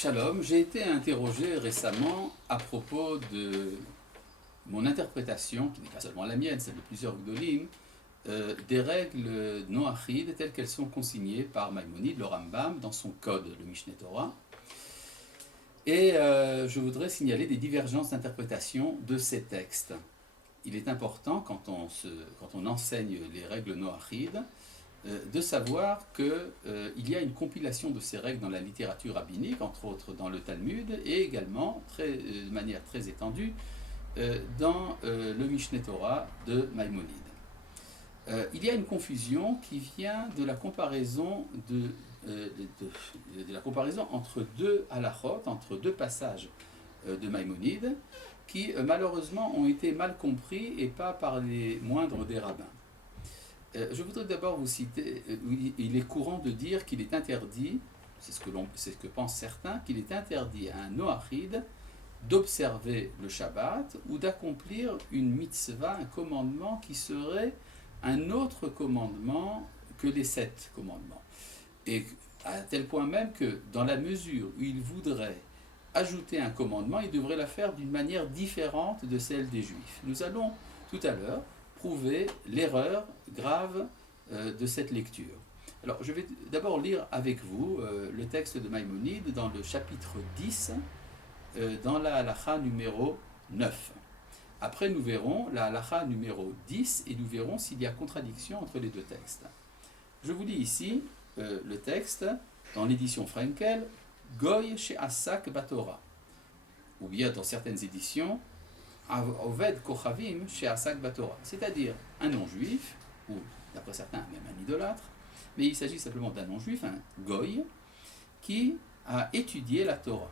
Shalom, j'ai été interrogé récemment à propos de mon interprétation, qui n'est pas seulement la mienne, celle de plusieurs Gdolim, des règles noachides telles qu'elles sont consignées par Maïmonide, le Rambam, dans son code, le Mishneh Torah. Et je voudrais signaler des divergences d'interprétation de ces textes. Il est important, quand on enseigne les règles noachides, de savoir qu'il y a une compilation de ces règles dans la littérature rabbinique, entre autres dans le Talmud, et également, de manière très étendue, dans le Mishneh Torah de Maïmonide. Il y a une confusion qui vient de la comparaison, de la comparaison entre deux halachot, entre deux passages de Maïmonide, qui malheureusement ont été mal compris et pas par les moindres des rabbins. Je voudrais d'abord vous citer, il est courant de dire qu'il est interdit, c'est ce que pensent certains, qu'il est interdit à un noachide d'observer le Shabbat ou d'accomplir une mitzvah, un commandement qui serait un autre commandement que les 7 commandements. Et à tel point même que dans la mesure où il voudrait ajouter un commandement, il devrait la faire d'une manière différente de celle des Juifs. Nous allons tout à l'heure prouver l'erreur grave de cette lecture. Alors, je vais d'abord lire avec vous le texte de Maïmonide dans le chapitre 10, dans la halakha numéro 9. Après, nous verrons la halakha numéro 10 et nous verrons s'il y a contradiction entre les deux textes. Je vous lis ici le texte dans l'édition Frenkel, Goy she'asak batora, ou bien dans certaines éditions, Oved Kochavim she'asak batora, c'est-à-dire un non-juif, ou d'après certains même un idolâtre, mais il s'agit simplement d'un non-juif, un Goy, qui a étudié la Torah.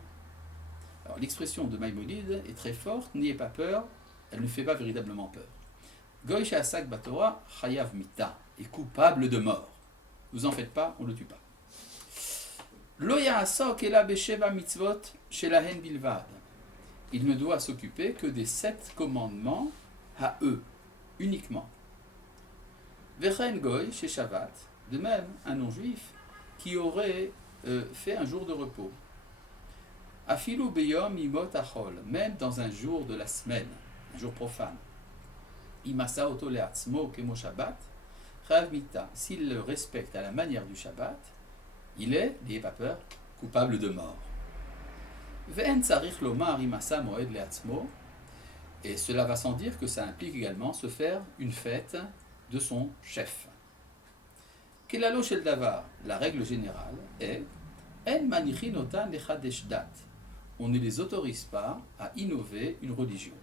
Alors l'expression de Maïmonide est très forte, n'ayez pas peur, elle ne fait pas véritablement peur. Goy she'asak batora, chayav mita, est coupable de mort. Vous en faites pas, on ne le tue pas. Lo ya'asok ela besheva mitzvot shelahen bilvad. Il ne doit s'occuper que des 7 commandements à eux, uniquement. Vechen goy chez Shabbat, de même un non-juif qui aurait fait un jour de repos. Afilu beyom imot achol, même dans un jour de la semaine, un jour profane. Imasa oto leatzmo kemo Shabbat, chayav mita. S'il le respecte à la manière du Shabbat, il est, n'ayez pas peur, coupable de mort. Ve'en tzarich lomar imasa moed leatzmo, et cela va sans dire que ça implique également se faire une fête de son chef. Kelalo shel davar, la règle générale est en manichin otan lechadesh dat. On ne les autorise pas à innover une religion.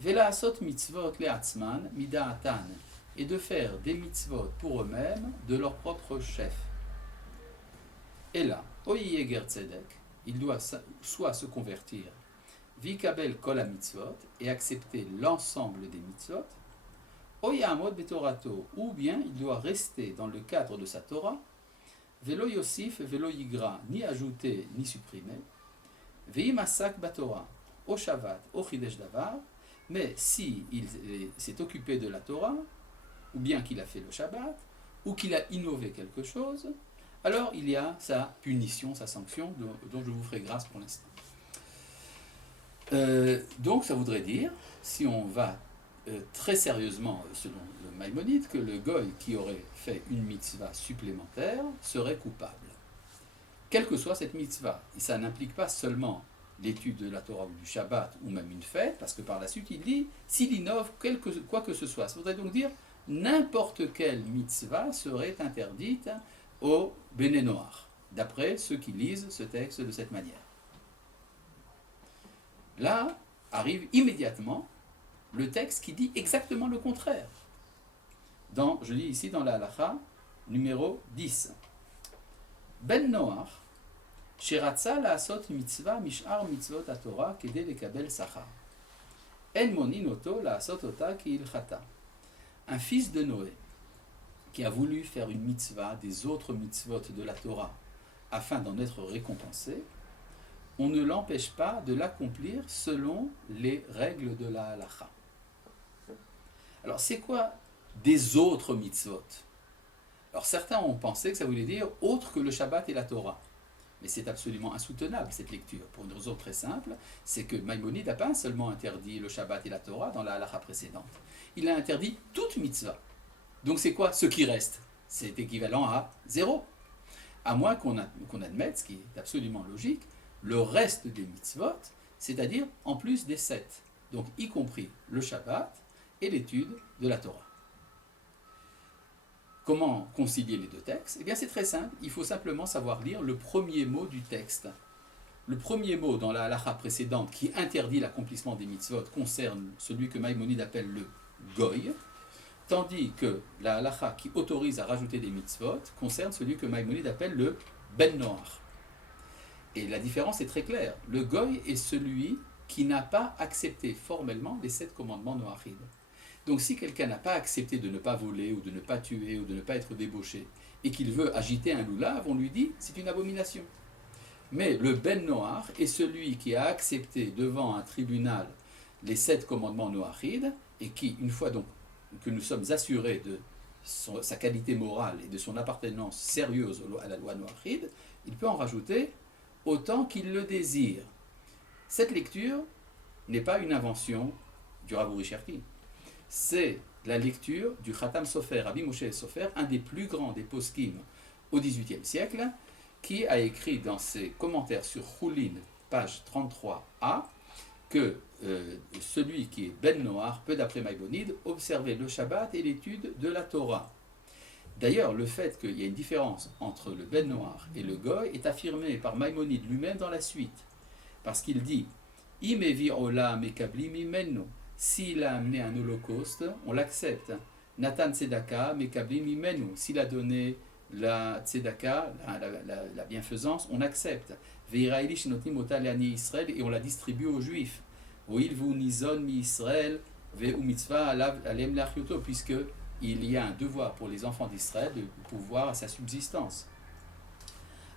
Vela asot mitzvot leatzman mida'atan, et de faire des mitzvot pour eux-mêmes de leur propre chef. Et là, oye ger tzedek, il doit soit se convertir, vikabel kol ha-mitzvot, et accepter l'ensemble des mitzvot, oye amod betorato, ou bien il doit rester dans le cadre de sa Torah, velo yosif velo yigra, ni ajouter ni supprimer, veim asak batora, au Shabbat, au chidesh davar, mais si il s'est occupé de la Torah, ou bien qu'il a fait le Shabbat, ou qu'il a innové quelque chose, alors il y a sa punition, sa sanction, dont je vous ferai grâce pour l'instant. Donc ça voudrait dire, si on va très sérieusement selon le Maïmonide, que le goy qui aurait fait une mitzvah supplémentaire serait coupable. Quelle que soit cette mitzvah, et ça n'implique pas seulement l'étude de la Torah ou du Shabbat ou même une fête, parce que par la suite il dit, s'il innove quoi que ce soit, ça voudrait donc dire n'importe quelle mitzvah serait interdite au Béné Noir, d'après ceux qui lisent ce texte de cette manière. Là arrive immédiatement le texte qui dit exactement le contraire. Je lis ici dans la halakha numéro 10. Ben Noach, sheratza la'asot mitzvah mish'ar mitzvot haTorah kedei lekabel sachar. En monin oto la'asot ota ki ilchata. Un fils de Noé qui a voulu faire une mitzvah des autres mitzvot de la Torah afin d'en être récompensé, on ne l'empêche pas de l'accomplir selon les règles de la halakha. Alors c'est quoi des autres mitzvot? Alors certains ont pensé que ça voulait dire autre que le Shabbat et la Torah. Mais c'est absolument insoutenable cette lecture, pour une raison très simple, c'est que Maïmonide n'a pas seulement interdit le Shabbat et la Torah dans la halakha précédente, il a interdit toute mitzvah. Donc c'est quoi ce qui reste? C'est équivalent à zéro. À moins qu'on admette, ce qui est absolument logique, le reste des mitzvot, c'est-à-dire en plus des 7, donc y compris le Shabbat et l'étude de la Torah. Comment concilier les deux textes? Eh bien c'est très simple, il faut simplement savoir lire le premier mot du texte. Le premier mot dans la halakha précédente qui interdit l'accomplissement des mitzvot concerne celui que Maïmonide appelle le goy, tandis que la halakha qui autorise à rajouter des mitzvot concerne celui que Maïmonide appelle le ben noach. Et la différence est très claire. Le goy est celui qui n'a pas accepté formellement les 7 commandements noachides. Donc si quelqu'un n'a pas accepté de ne pas voler, ou de ne pas tuer, ou de ne pas être débauché, et qu'il veut agiter un loulav, on lui dit c'est une abomination. Mais le ben noach est celui qui a accepté devant un tribunal les 7 commandements noachides, et qui, une fois donc que nous sommes assurés de sa qualité morale et de son appartenance sérieuse à la loi noachide, il peut en rajouter autant qu'il le désire. Cette lecture n'est pas une invention du Rav Uri Cherki. C'est la lecture du Khatam Sofer, Rabbi Moshe Sofer, un des plus grands des poskim au XVIIIe siècle, qui a écrit dans ses commentaires sur Choulin, page 33a, que celui qui est Ben Noach peut, d'après Maïmonide, observer le Shabbat et l'étude de la Torah. D'ailleurs, le fait qu'il y ait une différence entre le Ben Noach et le Goy est affirmé par Maïmonide lui-même dans la suite. Parce qu'il dit « Imevi ola mekabli mimenu » s'il a amené un holocauste, on l'accepte. « Natan tzedaka mekabli mimenu » s'il a donné la tzedaka, la bienfaisance, on accepte. « Veiraili shenotim ota le'ani Israël » et on la distribue aux Juifs. « Oil vu nizon mi Israël ve'u mitzvah alem la'achyoto » puisque il y a un devoir pour les enfants d'Israël de pouvoir à sa subsistance.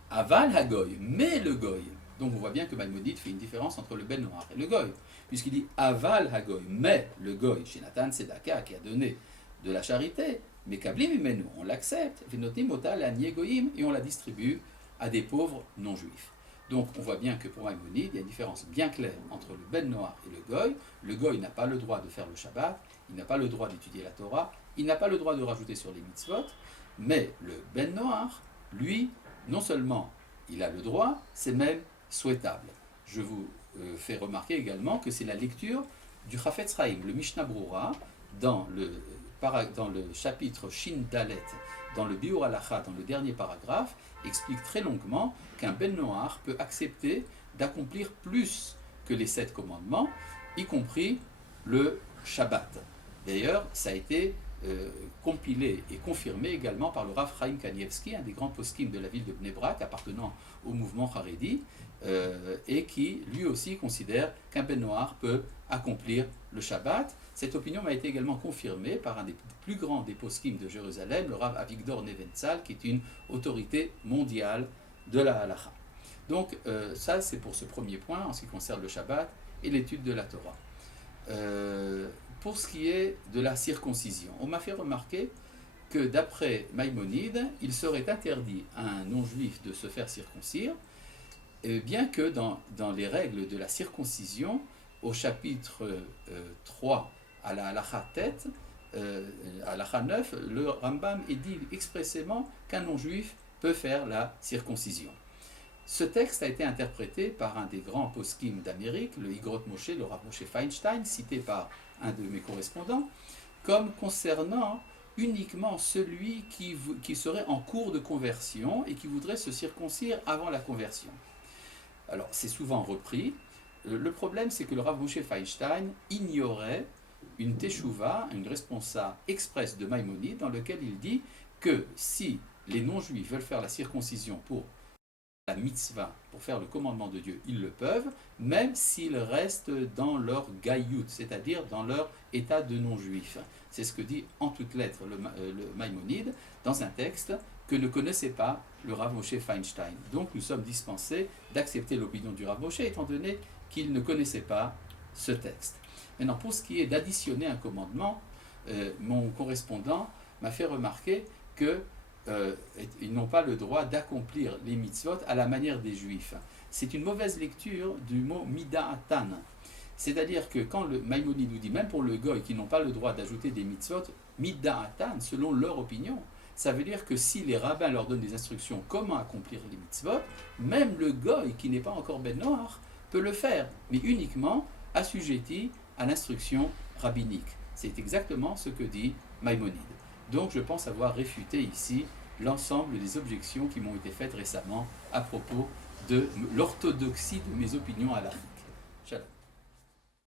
Aval hagoy, mais le goy. Donc on voit bien que Maïmonide fait une différence entre le ben noach et le goy, puisqu'il dit aval hagoy, mais le goy, chez Natan Tzedaka, qui a donné de la charité, mais kablim imenu, on l'accepte, venotim otal ani goyim, et on la distribue à des pauvres non-juifs. Donc on voit bien que pour Maïmonide, il y a une différence bien claire entre le ben noach et le goy. Le goy n'a pas le droit de faire le Shabbat, il n'a pas le droit d'étudier la Torah, il n'a pas le droit de rajouter sur les mitzvot, mais le ben noach, lui, non seulement il a le droit, c'est même souhaitable. Je vous fais remarquer également que c'est la lecture du Chafetz Chaim, le Mishnah Brura, dans le chapitre Shin Dalet, dans le Biur Halacha, dans le dernier paragraphe, explique très longuement qu'un ben noach peut accepter d'accomplir plus que les 7 commandements, y compris le Shabbat. D'ailleurs, ça a été compilé et confirmé également par le Rav Chaim Kanievski, un des grands poskim de la ville de Bnei Brak, appartenant au mouvement Haredi, et qui lui aussi considère qu'un ben noach peut accomplir le Shabbat. Cette opinion m'a été également confirmée par un des plus grands des poskim de Jérusalem, le Rav Avigdor Neventzal, qui est une autorité mondiale de la halakha. Donc ça c'est pour ce premier point en ce qui concerne le Shabbat et l'étude de la Torah. Pour ce qui est de la circoncision, on m'a fait remarquer que d'après Maïmonide, il serait interdit à un non-juif de se faire circoncire, bien que dans les règles de la circoncision, au chapitre 3, à la halakha tête, à halakha 9, le Rambam est dit expressément qu'un non-juif peut faire la circoncision. Ce texte a été interprété par un des grands poskim d'Amérique, le Igrot Moshe, le Rav Moshe Feinstein, cité par un de mes correspondants, comme concernant uniquement celui qui serait en cours de conversion et qui voudrait se circoncire avant la conversion. Alors, c'est souvent repris. Le problème, c'est que le Rav Moshe Feinstein ignorait une teshuva, une responsa express de Maïmonide, dans lequel il dit que si les non-juifs veulent faire la circoncision pour la mitzvah, pour faire le commandement de Dieu, ils le peuvent, même s'ils restent dans leur gaïout, c'est-à-dire dans leur état de non-juif. C'est ce que dit en toutes lettres le Maïmonide dans un texte que ne connaissait pas le Rav Moshe Feinstein. Donc nous sommes dispensés d'accepter l'opinion du Rav Moshe, étant donné qu'il ne connaissait pas ce texte. Maintenant, pour ce qui est d'additionner un commandement, mon correspondant m'a fait remarquer que ils n'ont pas le droit d'accomplir les mitzvot à la manière des juifs. C'est une mauvaise lecture du mot mida'atan. C'est-à-dire que quand le Maïmonide nous dit, même pour le goy qui n'ont pas le droit d'ajouter des mitzvot, mida'atan, selon leur opinion, ça veut dire que si les rabbins leur donnent des instructions comment accomplir les mitzvot, même le goy qui n'est pas encore ben noir peut le faire, mais uniquement assujetti à l'instruction rabbinique. C'est exactement ce que dit Maïmonide. Donc je pense avoir réfuté ici l'ensemble des objections qui m'ont été faites récemment à propos de l'orthodoxie de mes opinions halachiques. Shalom.